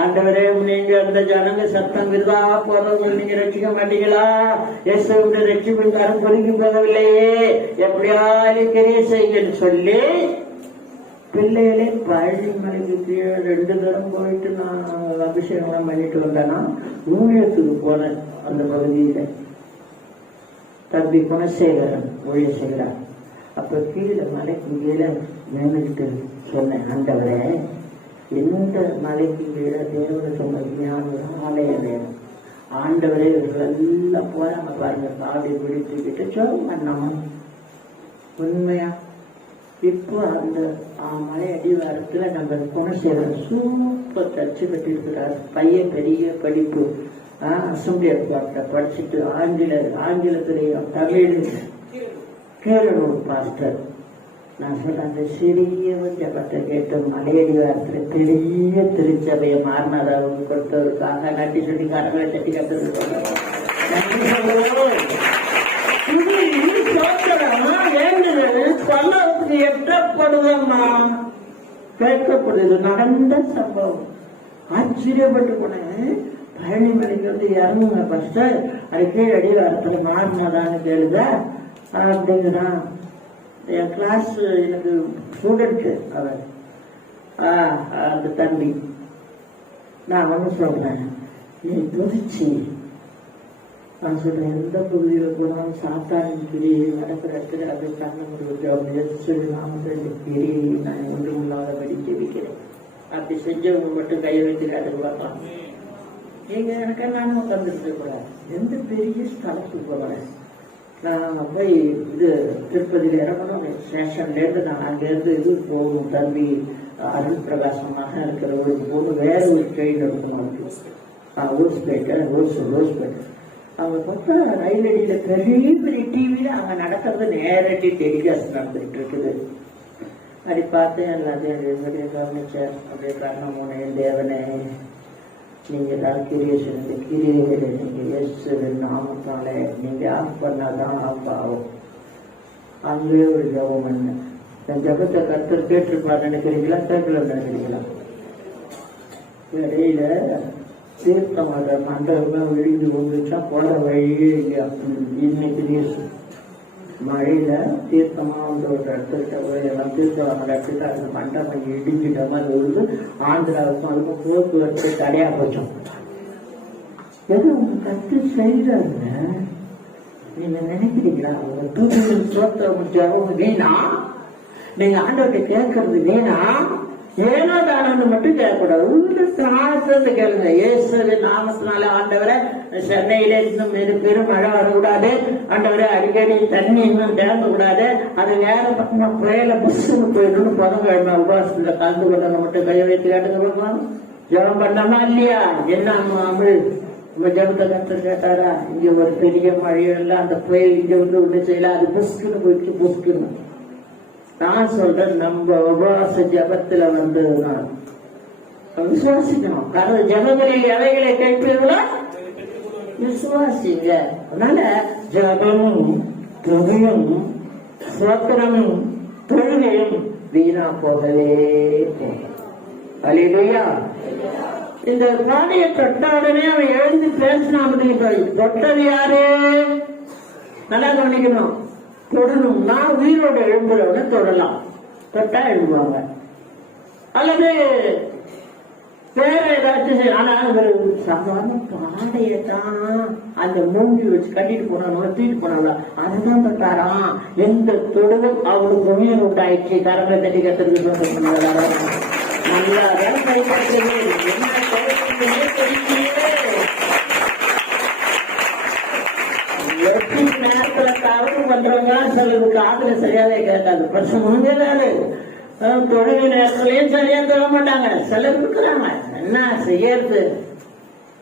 ஆண்டவரே நீங்க அந்த ஜனங்க சத்தம் விதா போறவங்க நீங்க ரசிக்க மாட்டீங்களா, இயேசுவின் ரட்சிப்பின் கரம் பொறுக்கும் போதவில்லையே, எப்படியாவது பெரிய செய்யுன்னு சொல்லி பிள்ளைகளே பழனி மலைக்கு கீழே 2 தரம் போயிட்டு நான் அபிஷேகம் பண்ணிட்டு வந்தேன்னா ஊழியத்துக்கு போனேன். அந்த பகுதியில தம்பி குணசேகரன் ஊழிய செய்கிறார். அப்ப கீழே மலைக்கு கீழே நின்றுட்டு சொன்னேன், ஆண்டவரே இந்த மலைக்கு கீழே தேவனுக்கு மகிமையான ஆலயம் வேணும், ஆண்டவரே எல்லாம் போறாங்க பாருங்க, பாடி பிடிச்சுக்கிட்டு சொன்னோம். உண்மையா இப்போ அந்த மலை அடிவாரத்துல நம்ம குணசேகரன் சூப்பர் தச்சு கட்டிருக்கிறார். பையன் பெரிய படிப்பு, அசம்பிளி படிச்சுட்டு ஆங்கிலத்திலையும் தமிழ் கேரளூர் பாஸ்டர். நான் சொல்றேன், அந்த சிறிய ஜபத்தை கேட்டு மலையடிவாரத்துல பெரிய திருச்சபையை மாறினதை அவங்க கொடுத்தவருக்காக நன்றி சொல்லி கரங்களை தட்டி கத்துருக்காங்க. பல்லவத்துக்கு எட்டப்படுதம்மா கேட்கப்படுது. நடந்த சம்பவம் ஆச்சரியப்பட்டு போனேன். பழனி மலைக்கு இறங்குங்க ஃபர்ஸ்ட், அது கீழே அடிவாரத்துல மாறினதான்னு கேளுத அப்படிங்கிறான். என் கிளாஸ் எனக்கு ஸ்டூடெண்ட் அவர், அந்த தம்பி. நான் ஒண்ணு சொல்றேன், நீ துதிச்சு நான் சொல்றேன், எந்த பகுதியில் போனாலும் சாத்தானின் கிரி நடக்கிற இடத்துல அது கண்ண முடிவு கிரி நான் ஒன்றும் இல்லாதபடி ஜெபிக்கிறேன். அப்படி செஞ்சவங்க மட்டும் கை வைத்து அதுக்கு பார்க்கலாம். நீங்க எனக்கு நானும் உட்காந்துருக்க கூடாது. எந்த பெரிய ஸ்தலத்துக்கு போறேன் நான் போய் திருப்பதியில இறங்கணும், ஸ்டேஷன்ல இருந்து நான் அங்கிருந்து இது போகணும். தம்பி அருள் பிரகாசமாக இருக்கிற ஒரு போது வேற ஒரு ட்ரெயின் இருக்கணும், ரோஸ்பேட்டை. அவங்க பார்த்தா ரயில் அடியில பெரிய பெரிய டிவியில அவங்க நடக்கிறது நேரடி டெலிகாஸ்ட் நடந்துட்டு இருக்குது. அப்படி பார்த்தேன், எல்லாத்தையும் கவனிச்சேன். அப்படியே காரணம் தேவனே நீங்க தான் கிரியேஷன் கிரியைகளை நீங்க இயேசுவின் நாமத்தால நீங்க ஆஃப் பண்ணாதான் ஆஃப் ஆகும். அங்கே ஒரு ஜபம் என்ன என் ஜபத்தை கர்த்தர் கேட்டிருப்பார் நினைக்கிறீங்களா? கேட்கல நினைக்கிறீங்களா? இடையில தீர்த்தமாக மண்டபமே விழுந்து கொண்டுச்சா போட வழியே இல்லையா? இன்னைக்கு நியூஸ் மழையில தீர்த்தமா வந்து ஒரு இடத்துல போய் எல்லாம் தீர்த்தம் இடத்துக்கு அந்த மண்டபம் இடிஞ்சிட்ட மாதிரி விழுந்து ஆந்திராவுக்கும் அதுக்கும் போக்குவரத்து தடையா போச்சோம். எது உங்க கத்து செய்யறாங்க நீங்க நினைக்கிறீங்களா? அவங்க தூக்கி சோத்த முடிச்சாரு வீணா? நீங்க ஆண்டவர்கிட்ட கேட்கறது வீணா? ஏனோ தானு மட்டும் கேட்கக்கூடாது. உள்ள சாசத்தை கேளுங்க. இயேசுவின் நாமத்தினால ஆண்டவரை சென்னையில இன்னும் பெரும் மழை வரக்கூடாது. ஆண்டவரை அடிக்கடி தண்ணி இன்னும் தேங்க கூடாது. அது வேற பக்கமா புயல புஷ்னு போயிடணும். புதன்கிழமை உபாசத்துல கலந்து கொள்ள மட்டும் கையை வைத்து கேட்டுக்கிறோமா? ஜபம் பண்ணாமா இல்லையா? என்ன அமிழ் உங்க ஜபத்தை கற்று கேட்டாரா? இங்க ஒரு பெரிய மழையெல்லாம் அந்த புயல் இங்க வந்து ஒண்ணு செய்யல. அது புஷ்குன்னு போயிட்டு புஷ்குன்னு. நான் சொல்றேன், நம்ம உபவாச ஜபத்துல வந்து விசுவாசிக்கணும். கடவுள் ஜபங்களில் எவைகளை கேட்பீர்களோ விசுவாசிங்க. அதனால ஜபமும் துதியும் ஸ்தோத்திரமும் தொழுகையும் வீணா போகவே போகும். அல்லேலூயா. இந்த பாடிய தொட்ட உடனே அவன் எழுந்து பேசினான். தொட்டது யாரு? நல்லா கவனிக்கணும். தொடணும்னா உயிரோட எழும்புறவன தொடலாம். தொட்டா எழும்புவாங்க. அல்லது வேற ஏதாச்சும். ஆனா ஒரு சாதாரண பாடையத்தான் அந்த மூஞ்சி வச்சு கட்டிட்டு போனானோ தூக்கிட்டு போனாங்களா அதுதான் தொட்டாராம். எந்த தொடுவும் அவளுக்கு உயிர் உண்டாயிடுச்சு. கரங்களை தட்டி கத்துறது நல்லா நேரத்துல தவறு பண்றவங்க சிலருக்கு ஆதரவு சரியாவே கேட்காது. பிரச்சனை முடிஞ்சதாரு தொழில் நேரத்திலையும் சரியா சொல்ல மாட்டாங்க. சிலர் இருக்கிறாங்க. என்ன செய்யறது?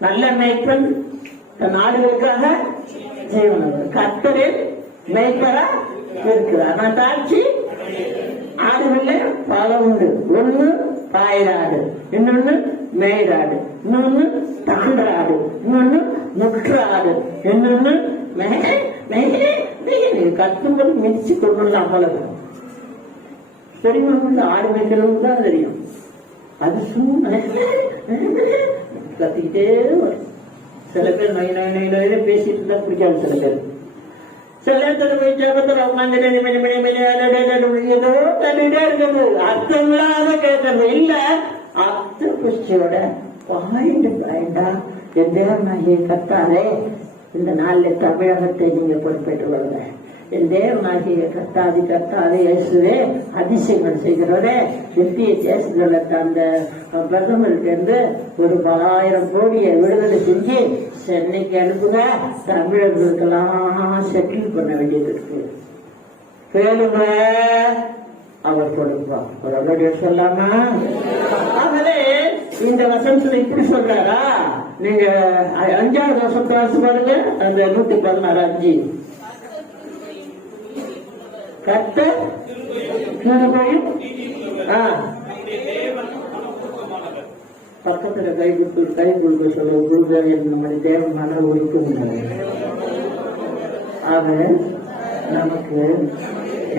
நல்ல மேய்ப்பன் நாடுகளுக்காக ஜீவனவர் கர்த்தரில் மேய்ப்பரா இருக்கிறார். நான் தாட்சி ஆடுகள்ல பல உண்டு. ஒண்ணு பாயிராடு, இன்னொன்னு மேய்ராடு, இன்னொன்னு தாண்டராடு, இன்னொன்னு முற்றாடு, இன்னொன்னு கத்தும்போது மிதிச்சு கொண்டுலாம் பழகு தெரியுமா? ஆடு மேய்க்கிறவங்க தான் தெரியும். அது சும்மா கத்திக்கிட்டே வரும். சில பேர் நொய் நொய் நொய் நொய் பேசிட்டு இருந்தா பிடிக்காது. சில பேர் சில இடத்துல போய் ஜபத்துல ஏதோ தள்ளிட்டே இருக்கிறது. அர்த்தங்களாக கேட்கறது இல்ல. அர்த்த புஷ்டியோட பாயிண்டா என் தேவனாகிய கர்த்தாரே இந்த நாள்ல தமிழகத்தை நீங்க பொறுப்பேற்றுக் கொள்ளுங்க. என் தேவனாகிய கர்த்தாவே இயேசுவே அதிசயங்கள் செய்கிறவரே இந்திய தேசத்துல அந்த பிரதமருக்கு இருந்து ஒரு 1000 கோடியை விடுதலை செஞ்சு சென்னைக்கு அனுப்புங்க. தமிழர்களுக்கெல்லாம் செட்டில் பண்ண வேண்டியது இருக்கு. கேளுங்க, அவர் கொடுப்பார். ஒரு சொல்லாமா? ஆகவே இந்த வசனத்துல இப்படி சொல்றாரா? நீங்க 5வது வசனத்தை வாசி பாருங்க. அந்த 116 கர்த்தர் கிருபையும் பக்கத்துல கை கொடுக்க சொல்ல குருதேவ நம்முடைய தேவன் மன ஒழிக்கும். அவர் நமக்கு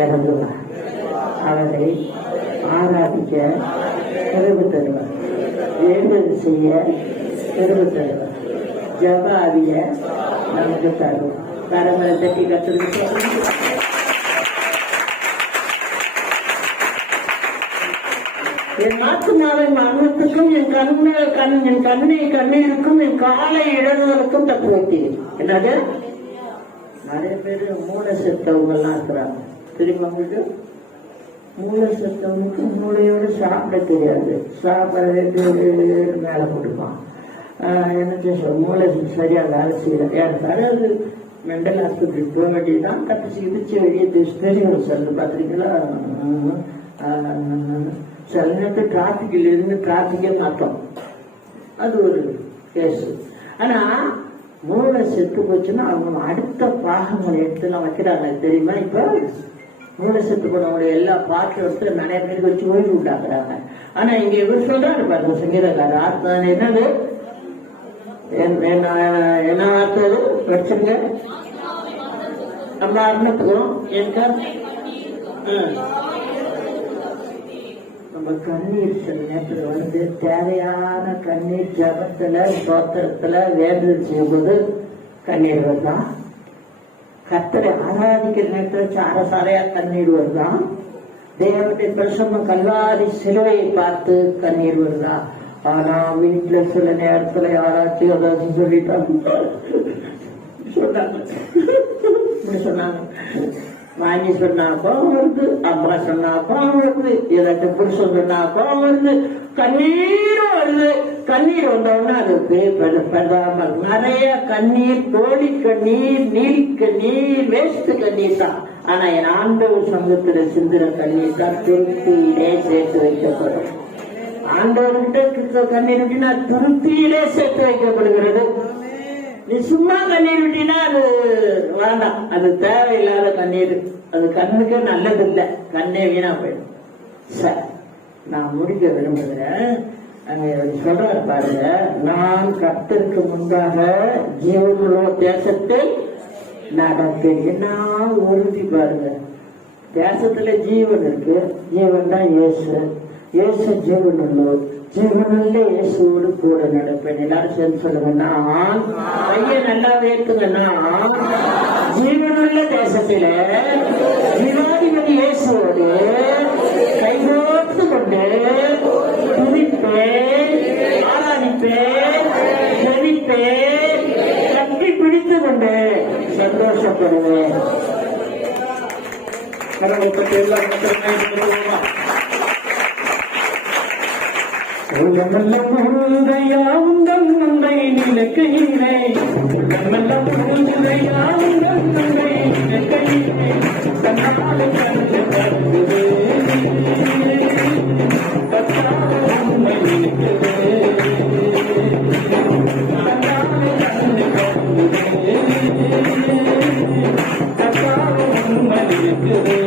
இறங்குவார். அவரை ஆராதிக்க கிருபை தருவார். வேண்டுதல் செய்ய கிருபை தருவார். ஜப ஆவிய நமக்கு தருவார். கரங்களை தட்டி கத்துருக்கு. என் ஆத்மாவின் மரணத்துக்கும் என் கண்ணீருக்கும் என் காலை இழந்தவர்களுக்கும் தப்பு வைத்தேன். என்னது? நிறைய பேரு மூளை செத்தவங்க எல்லாம் இருக்கிறாங்க. தெரியுமா உங்களுக்கு? மூளை செத்தவனுக்கு மூளையோட சாப்பிட தெரியாது. சாப்பிட மேல கொடுப்பான். என்ன மூளை சரியா வேலை செய்யறது. அதாவது மெண்டல் ஹாஸ்பிட்டல் போக வேண்டியதுதான். கட்டி இடிச்சு வெளியே தெரியும். சார் பாத்திரீங்களா? சில நேரத்தில் டிராபிக்ல இருந்து டிராபிக்கே மாற்றோம். அது ஒரு கேஸ். ஆனா மூளை செத்து போச்சுன்னா அவங்க அடுத்த பாகங்களை எடுத்துலாம் வைக்கிறாங்க. தெரியுமா? இப்ப மூளை செத்து போனவங்களுடைய எல்லா பாட்டு இடத்துல நிறைய பேருக்கு வச்சு ஓய்வு உண்டாக்குறாங்க. ஆனா இங்க இவர் சொல்றாரு பாருங்க, சங்கீதக்காரர் ஆத்மா என்னது? என்ன வார்த்தை படிச்சுங்க. நம்ம அர்ணத்துக்கும் எங்க நம்ம கண்ணீர் சில நேரத்தில் வந்து தேவையான கண்ணீர் ஜபத்துல சோத்திரத்துல வேண்டுதல் செய்யும்போது கண்ணீர் வருதான். கர்த்தரை ஆராதிக்கிற நேரத்தில் சாரசாரையா கண்ணீர் வருதான். தேவனுடைய பிரசன்ன கல்வாரி சிலுவையை பார்த்து கண்ணீர் வருதா. ஆனா வீட்டுல சில நேரத்துல யாராச்சும் ஏதாச்சும் சொல்லிட்டாங்க சொன்னாங்க வாங்கி சொன்னா கோவம் வருது, அம்மா சொன்னா கோவம் வருது, ஏதாச்சும் புருஷன் சொன்னா கோவம் வருது, கண்ணீரும் வருது. கண்ணீர் வந்தோடனே அதுக்கு பிரதாமல் நிறைய கண்ணீர், கோழி கண்ணீர், நீர் கண்ணீர், வேஸ்ட் கண்ணீர் தான். ஆனா என் ஆண்டவர் சங்கத்துல சிந்துற கண்ணீர் தான் திருப்தியிலே சேர்த்து வைக்கப்படும். ஆண்டவர்கிட்ட கண்ணீர் விட்டினா திருப்தியிலே சேர்த்து வைக்கப்படுகிறது. நீ சும்மா கண்ணீர் விட்டினா அது வேண்டாம், அது தேவையில்லாத கண்ணீர், அது கண்ணுக்கே நல்லது இல்லை, கண்ணே வீணா போயிடும். சார் நான் முடிக்க விரும்புகிறேன். அங்க சொல்றாரு பாருங்க, நான் கர்த்தருக்கு முன்பாக ஜீவனுள்ள தேசத்தில் நடப்பேன். என்ன உறுதி பாருங்க, தேசத்துல ஜீவன் இருக்கு, ஜீவன் தான் இயேசு, இயேசு ஜீவனுள்ளோர், ஜீவனுள்ள இயேசுவோடு கூட நடப்பேன். எல்லாரும் சேர்ந்து சொல்லுங்க, நான் ஐயா நல்லா வேற்றுங்க, நான் ஜீவனுள்ள தேசத்தில ஜீவாதிபதி இயேசுவோடு கைகோர்த்து கொண்டு துதிப்பேன், ஆராதிப்பேன், ஜெபிப்பேன், கட்டி பிடித்து கொண்டு சந்தோஷப்படுவேன். உள்ளமெல்ல பொழுதையாவுங்கள் முந்தை நிலக்கையிலே, உள்ளமெல்ல பொழுதையாவுங்கள் முந்தை நிலக்கையிலே, தன்னால கண்டு கருதுவே கத்தால உண்மை நிற்குவே, தன்னால கண்டு கருதுவே கத்தால உண்மை நிற்குவே.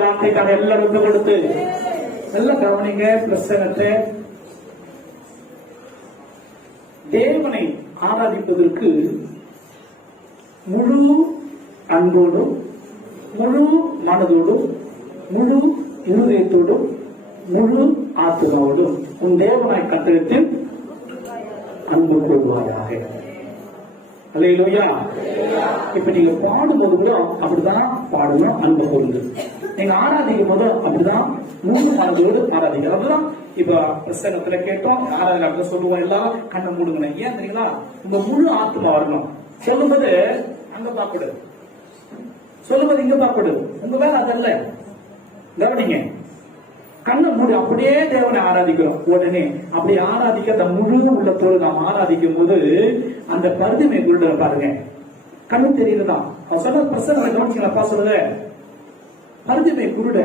வார்த்தைக்காக எல்லாருக்கும் கொடுத்து நல்ல கவனிங்க. பிரசனத்தை தேவனை ஆராதிப்பதற்கு முழு அன்போடும் முழு மனதோடும் முழு இருதயத்தோடும் முழு ஆத்மாவோடும் உன் தேவனாய் கட்டளத்தில் அன்பு கொள்வாயாக. அல்லேலூயா. இப்ப நீங்க பாடும்போது கூட அப்படிதான் பாடணும், அன்பு கொண்டு. நீங்க ஆராதிக்கும் போது அப்படிதான் முழு மனதோடு ஆராதிக்க. அதுதான் இப்ப பிரசங்கத்துல கேட்டோம், ஆராதனை சொல்லுவோம், எல்லாரும் கண்ணை மூடுங்க. ஏன் தெரியுங்களா? உங்க முழு ஆத்மா வரணும். சொல்லும்போது அங்க பாக்கடு, சொல்லும்போது இங்க பாக்கடு. உங்க வேலை அதல்ல, கவனிங்க. கண்ணை மூடி அப்படியே தேவனை ஆராதிக்கிறோம். உடனே அப்படி ஆராதிக்க அந்த முழு உள்ளத்தோடு நாம் ஆராதிக்கும் போது அந்த பருதிமை குருட பாருங்க, கண்ணு தெரியுதுதான். அவன் சொல்ல பிரசனை கவனிச்சுங்களா சொல்லுத பருதிமை குருட.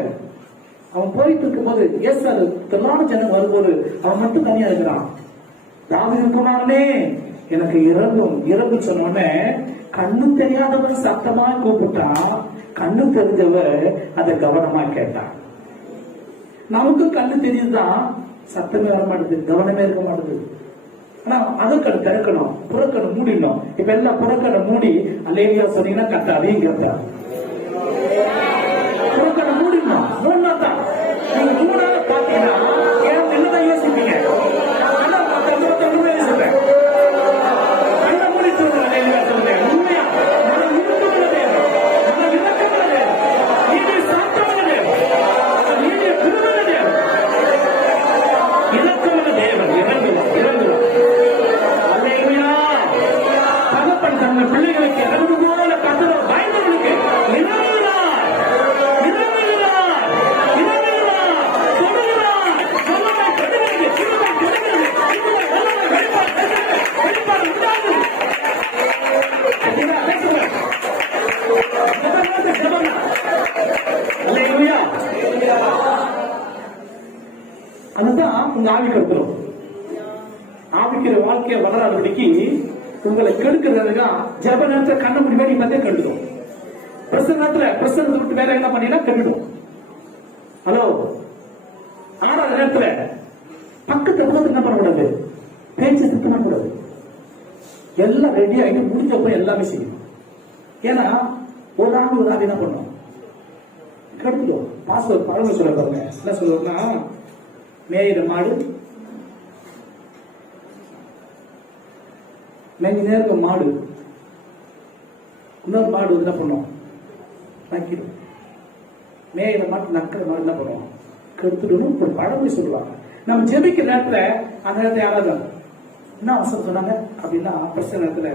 அவன் போயிட்டு இருக்கும் போது ஏசாரு திரளான ஜனம் வரும்போது அவன் மட்டும் தனியா இருக்கிறான். தாவீது குமாரனே எனக்கு இறங்கும் இறங்கு சொன்னோடனே கண்ணு தெரியாதவன் சத்தமா கூப்பிட்டா, கண்ணு தெரிஞ்சவர் அதை கவனமா கேட்டான். நமக்கு கண்ணு தெரியுதுதான், சத்தமே வர மாட்டேது, கவனமே இருக்க மாட்டேது. ஆனா அதற்கடை திறக்கணும், புறக்கடை மூடிடணும். இப்ப எல்லாம் புறக்கடை மூடி அல்லேலியா சொன்னீங்கன்னா கட்டாதையும் கேட்டா புறக்கடை மூடிடணும். மூணா தான் நீங்க மூணாவது பாத்தீங்கன்னா என்னதான் யோசிப்பீங்க. கண்ணை மூடி சொல்லுங்க அல்லேலியா சொல்லுங்க. உண்மையா நம்ம விருப்பமுள்ள தேவன், நம்ம விளக்கமுள்ள தேவன், நீதி சாத்தமுள்ள தேவன், நீதி குருவமுள்ள தேவன், இலக்கமுள்ள தேவன் இறங்குவார். உங்க ஆவி கெடுத்துரும். ஆவிக்கிற வாழ்க்கையை வளராதபடிக்கு உங்களை கெடுக்கிறதுக்கா ஜப நேரத்துல கண்ண முடி வேண்டி பார்த்தே கெடுத்துடும். பிரசங்கத்தை விட்டு வேற என்ன பண்ணினா கெடுடும். ஹலோ, ஆறாத நேரத்துல பக்கத்துல உட்காந்து என்ன பண்ணக்கூடாது, பேச்சு சுத்தம் பண்ணக்கூடாது. எல்லாம் ரெடி ஆகிட்டு முடிஞ்சப்ப எல்லாமே செய்யணும். ஏன்னா ஒரு ஆள் என்ன பண்ணும், கெடுத்துடும். பாஸ்டர் பழமை சொல்ல பாருங்க, என்ன சொல்லுவாங்கன்னா, மேயிற மாடு மேய்ஞ்சி நேரம் மாடு இன்னொரு மாடு என்ன பண்ணும், நக்கிடும். மேயிற மாட்டு நக்கிற மாடு என்ன பண்ணுவோம், கெடுத்துடணும். ஒரு பழமை சொல்லுவாங்க. நம்ம ஜெபிக்கிற நேரத்துல அந்த நேரத்தை யாராவது என்ன அவசரம் சொன்னாங்க அப்படின்னா பிரச்சனை நேரத்துல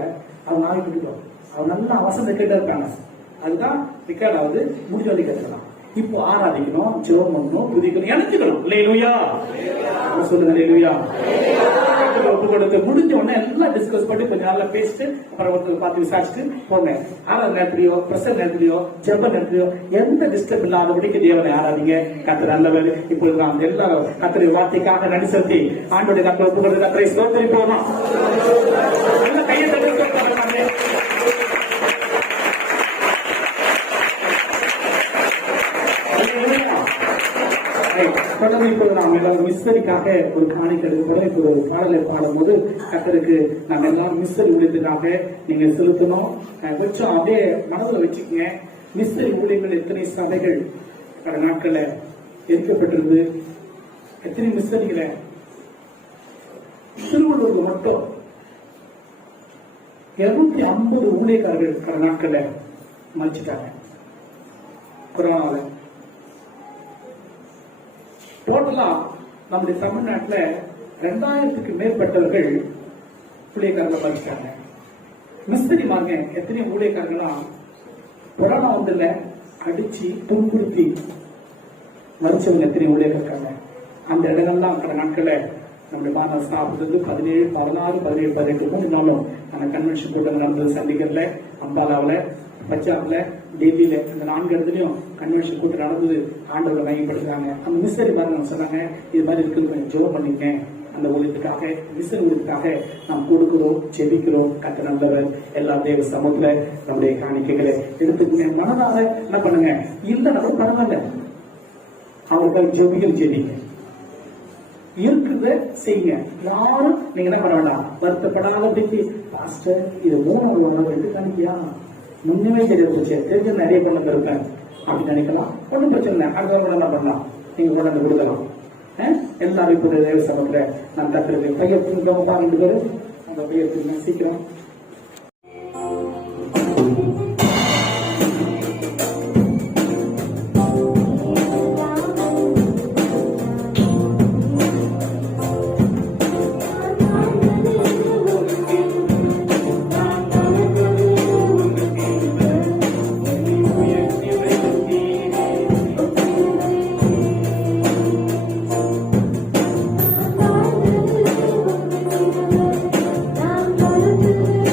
அவங்க நாளை விட்டுட்டோம். அவங்க நல்லா அவசரம் கேட்டு இருக்காங்க. அதுதான் ரெக்கார்ட் ஆகுது. முடிஞ்ச வழி கேட்கலாம். இப்போ ஆராதிக்கணும், ஜெபம் பண்ணணும், புதிக்கணும், இணைஞ்சுக்கணும். இல்லையா சொல்லுங்க. இல்லையா ஒப்பு கொடுத்து முடிஞ்ச உடனே எல்லாம் டிஸ்கஸ் பண்ணி கொஞ்சம் நாள்ல பேசிட்டு அப்புறம் ஒருத்தர் பார்த்து விசாரிச்சுட்டு போங்க. ஆறாவது நேரத்திலையோ பிரசர் நேரத்திலையோ ஜெப நேரத்திலையோ எந்த டிஸ்டர்ப் இல்லாதபடிக்கு தேவனை ஆராதிங்க. கத்தர் நல்லவர். இப்பொழுது நாம் எல்லாரும் கத்தரை வார்த்தைக்காக நடி செலுத்தி ஆண்டோடைய கத்தரை ஒப்பு கொடுத்து கத்தரை ஸ்தோத்திரி போனோம். நல்ல கையை தட்டி தொடர்ந்து இப்போது நாம் எல்லாரும் மிஸ்ஸரிக்காக ஒரு காணிக்கை எடுக்கிறோம். இப்போ ஒரு பாடலை பாடும்போது கத்தருக்கு நாம் எல்லாரும் மிஸ்ஸரி ஊழியத்துக்காக நீங்க செலுத்தணும். கொஞ்சம் அப்படியே மனதில் வச்சுக்கோங்க. மிஸ்ஸரி ஊழியர்கள் எத்தனை சபைகள் கடந்த நாட்கள்ல எரிக்கப்பட்டிருந்து, எத்தனை மிஸ்ஸரிகளை திருவள்ளூருக்கு மட்டும் 250 ஊழியக்காரர்கள் கடந்த நாட்கள்ல மதிச்சுட்டாங்க கொரோனால. டோட்டலா நம்முடைய தமிழ்நாட்டுல 2000க்கு மேற்பட்டவர்கள் ஊழியக்காரர்கள் மதிச்சிட்டாங்க. மிஸ்திரி மாங்க எத்தனை ஊழியக்காரர்களாம் கொரோனா வந்துல அடிச்சு துன்புறுத்தி மதிச்சவங்க எத்தனை ஊழியக்காரங்க. அந்த இடங்கள்லாம் கடந்த நாட்கள்ல நம்முடைய மாணவ ஸ்தாபனத்துக்கு 17, 16, 17, 18 3 நாளும் அந்த கன்வென்ஷன் கூட்டம் நடந்தது. சண்டிகர்ல, அம்பாலாவில, பஞ்சாப்ல, டெல்லியில இந்த 4 இடத்துலயும் கன்வென்ஷன் கூட்டம் நடந்தது. ஆண்டவரை மையப்படுத்துறாங்க. அந்த மிஸ்ஸரி பாருங்க சொன்னாங்க, இது மாதிரி இருக்குது, கொஞ்சம் ஜெபம் பண்ணிக்க. அந்த ஊழியத்துக்காக மிஸ்ஸரி ஊழியத்துக்காக நாம் கொடுக்கிறோம், செபிக்கிறோம். கத்த நல்லவர். எல்லா தேவ சமூகத்துல நம்முடைய காணிக்கைகளை எடுத்துக்கங்க. மனதார என்ன பண்ணுங்க, இல்லைன்னா பரவாயில்ல, அவர்கள் ஜெபிகள் ஜெபிங்க, இருக்குத செய்யுங்க. யாரும் நீங்க என்ன பண்ண வேண்டாம், வருத்தப்படாதபடிக்கு பாஸ்டர் இது 3 2 காணிக்கையா முன்னமே தெரிஞ்சு தெரிஞ்ச நிறைய கொண்டு இருப்பேன் அப்படின்னு நினைக்கலாம். ஒன்றும் பிரச்சனை இல்லை. அடுத்த என்ன பண்ணலாம், நீங்க கொண்டாந்து கொடுக்கலாம். எல்லாரும் இப்போ தேவ சமத்துல நான் கத்துறது பையத்துக்கு 2 பேரு அந்த பையத்துக்கு சீக்கிரம் I'm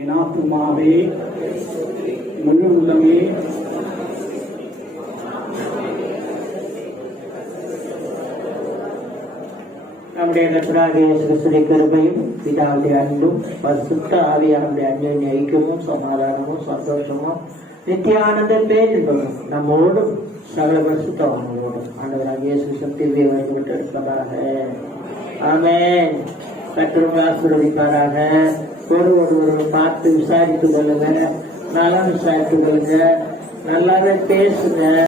என் ஆத்துமாவே முழு உள்ளமே நம்முடைய கர்த்தராகிய இயேசு கிறிஸ்துவின் கிருபையும் பிதாவுடைய அன்பும் பரிசுத்த ஆவியானவருடைய அன்பின் ஐக்கியமும் சமாதானமும் சந்தோஷமும் நித்தியானந்த பேரின்பமும் நம்மோடும் சகல பரிசுத்தவான்களோடும் ஆண்டவராகிய இயேசு கிறிஸ்துவை வைத்துவிட்டு இருப்பதாக. ஆமென். கர்த்தர் ஆசீர்வதிப்பாராக. ஒருவர் பார்த்து விசாரித்துக் கொள்ளுங்க, நலம் விசாரித்துக் கொள்ளுங்க, நல்லாவே பேசுங்க.